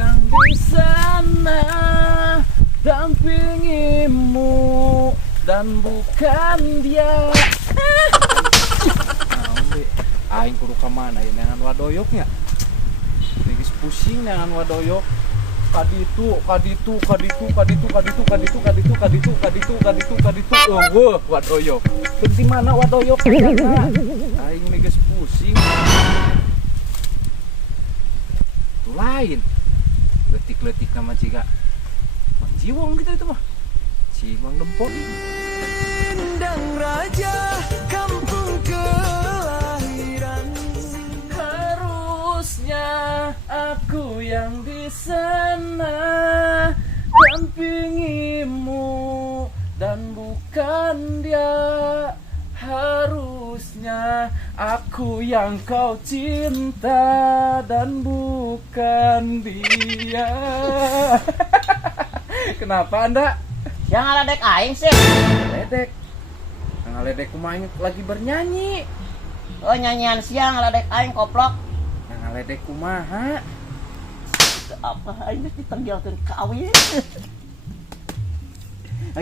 yang di sana dampingimu dan bukan dia. Aing kudu ka mana ya dengan wadoyoknya. Geus pusing dengan wadoyok. Kaditu. Eueuh wadoyok. Teu di mana wadoyok? Aing geus pusing. Tu lain. Letik-letik nama jiga Mang Jiwong gitu itu mah. Si Mang Dempol. Dang raja kampung kelahiran. Harusnya aku yang di sana dampingimu dan bukan dia. Harusnya aku yang kau cinta dan bukan dia. Kenapa Anda? Yang ngaledek aing sih. Ledek. Yang ledek kumaha lagi bernyanyi. Oh nyanyian siang ngaledek aing koplok. Yang ledek kumaha? Apa aing geus ditenggelkeun kawin.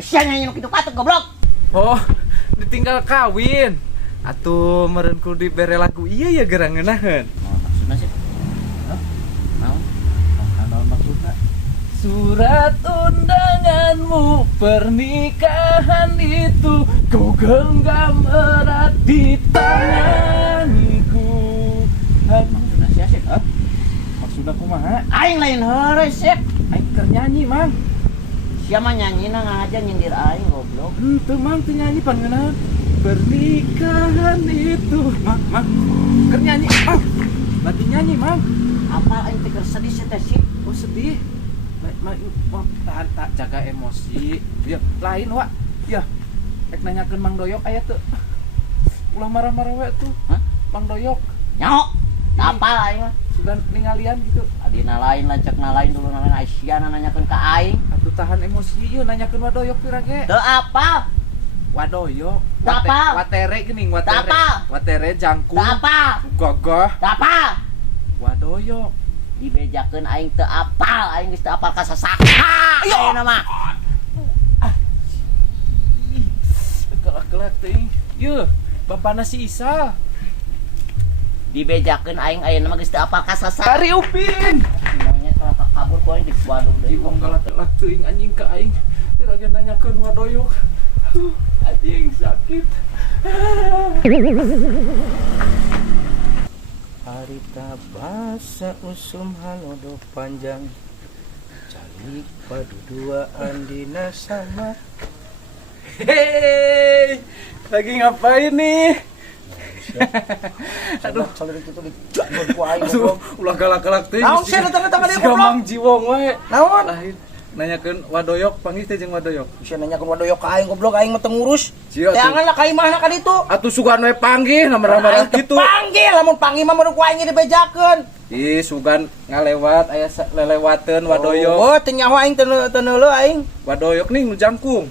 Siang nyanyi nu kitu katut goblok. Oh, ditinggal kawin. Atuh meureun kudu dibere lagu ieu ya gerang ngeunaheun. Maksudna sih? Hah? Naon? Naon maksudna? Surat undanganmu pernikahan itu ku genggam erat di tanganku. Maksudna sia sih? Hah? Maksudna kumaha? Aing lain heureuy sih. Aing keur nyanyi, Mang. Sia mah nyanyina ngaja nyindir aing goblok. Henteu, Mang, teu nyanyi pan ngeunaheun. Pernikahan itu, Mang, keur nyanyi, Mang. Lagi nyanyi, Mang. Apa aing teh keur sedih sih teh sih? Oh, sedih. Tak jaga emosi. Ya, lain wa. Ya. Ek nanyakeun Mang Doyok aya teu. Ulah marah-marah we tuh. Hah? Mang Doyok. Nyaho. Apa aing mah? Sudah ningalian gitu. Adina lain lancek nalain dulu nalain Aisyah nanyakeun ka aing. Atuh tahan emosi ieu nanyakeun Wadoyok pira ge. Teu apa? Wadoyok. Teu apa? Watere geuning Teu watere. apa? Watere jangkung. Teu apa? Gagah. Teu apa? Wadoyok. Dibejakeun aing teu apal, aing geus teu apal ka sasaka. Ayeuna mah. Gelak-gelak teuing. Yeuh, bapana si Isa. Dibejakeun aing ayeuna mah geus teu apal ka sasaka. Ari Upin. Monyet kalau kabur ku aing di waduk deui. Jiwong galak-galak teuing anjing ka aing. Pira ge nanyakeun Wadoyok. Anjing sakit. Harita basa usum halodo panjang calik padu duaan dina sama. Hei, lagi ngapain nih? Aduh, ulah galak-galak teh. Naon sih datang-datang ka dieu goblok? Mang Jiwong we. Naon? Lain nanyakeun Wadoyok, panggil teh jeung Wadoyok. Bisa nanyakeun Wadoyok ka aing goblok aing mah teu ngurus. Cia atuh. Jangan lah ka imahna ka ditu. Atuh sugan we panggih namara-namara kitu. Panggil lamun panggil mah meureun ku aing dibejakeun. Ih, sugan ngalewat aya lelewateun Wadoyok. Oh, teu nyaho aing teu neuleuh aing. Wadoyok nih nu jangkung.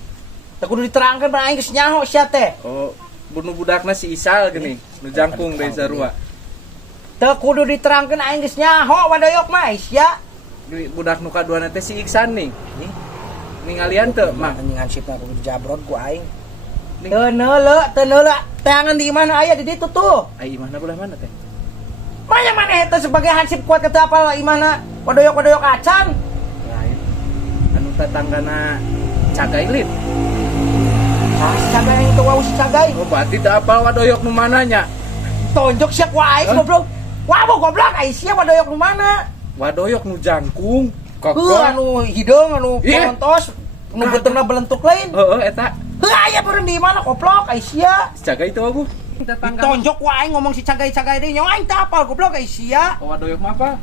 Teu kudu diterangkeun pan aing geus nyaho sia teh. Oh, bunuh budakna si Isal geuning, nu jangkung deui sarua. Teu kudu diterangkeun aing geus nyaho Wadoyok mah sia. Budak nu kaduana teh si Iksan nih. Ningalian teu, Mang? Anjing hansipna kudu dijabrot ku aing. Teu neuleuh. Tangan di mana aya di ditu tuh. Ai imahna belah mana teh? Manya maneh teh sebagai hansip kuat kata apa imahna Wadoyok acan. Lain. Anu tetanggana Cagay Lip. Cagay itu wau si Cagay. Oh, berarti teu apal Wadoyok nu mananya. Tonjok sia ku aing goblok. Wah, goblok ai sia Wadoyok nu mana? Wadoyok nu jangkung. Anu hideung anu pontos, nu beuteuna belentuk lain. Heeh eta. Heuh aya beureun di mana goblok ai sia. Cagay teu aku. Tonjok wae ngomong si Cagay deui nya aing teu apal goblok ai sia. Oh, Wadoyok mah apa?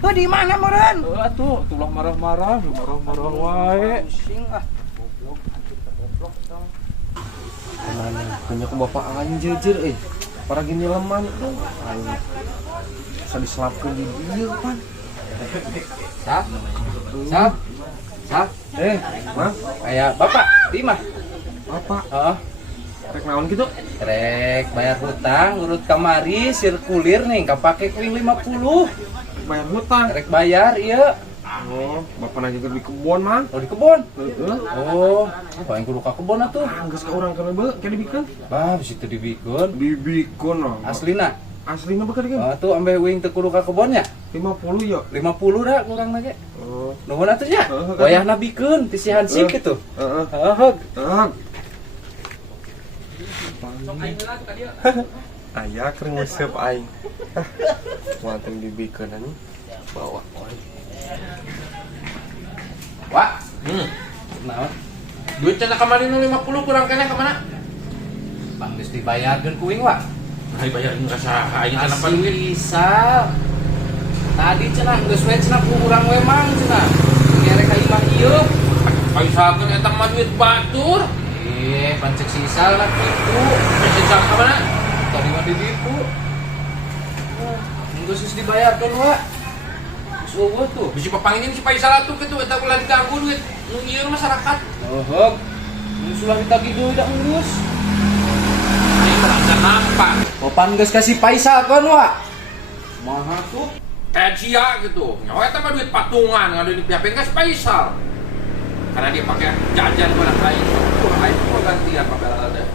Heuh di mana meureun? Heuh atuh, tulah marah-marah wae. Pusing ah. Goblok tong. Mana punya ku bapak anjir para gini leman tuh. Aing bisa diselapkeun di dieu pan. Sah? Mah, aya bapak di mah. Bapak. Heeh. Rek naon gitu? Rek bayar hutang, urut kamari sirkulir nih, kapake kuing 50. Bayar hutang. Rek bayar ieu. Oh, bapak lagi di kebun mah. Oh di kebun. Heeh. Oh, apa yang kudu ka kebun atuh? Geus ka urang kana be, kana dibikeun. Bah, di situ dibikeun. Dibikeun nah. Aslina. Aslina beker kan? Tuh ambe wing teu kudu ka kebun nya. 50 ya. 50 dah kurang lagi. Oh. Nuhun atuh nya. Heeh, kan. Wayahna bikeun pisihan sip gitu. Heeh. Heeh. Heeh. Aya keur nguseup aing. Wanteng dibikeun anjing. Bawa wae. Wah. Naon? Duit cenah kamari nu 50 kurang keneh ka mana? Bang geus dibayarkeun ku wing wa. Hai bayarin ka saha aing cenah Asli duit. bisa. Tadi cenah geus we cenah ku urang we mang cenah. Ngere ka imah ieu. Paisakeun eta mah duit batur. Pancek sisal lah kitu. Pesen ka mana? Tadi mah di ditu. Geus dibayarkeun wa. Geus eueuh tuh. Bisi papangin si Faisal atuh kitu eta ulah diganggu duit. Nu ieu masyarakat. Eueuh. Mun sulah ditagih deui da geus. Aing merasa nampak. Popan geus kasih paisa kan wa. Maha tuh. Kayak cia gitu. Nyawa eta mah duit patungan ngadu di pihak ka si Faisal. Karena dia pakai jajan barang lain. Aing mau gantian Pak Belal deh.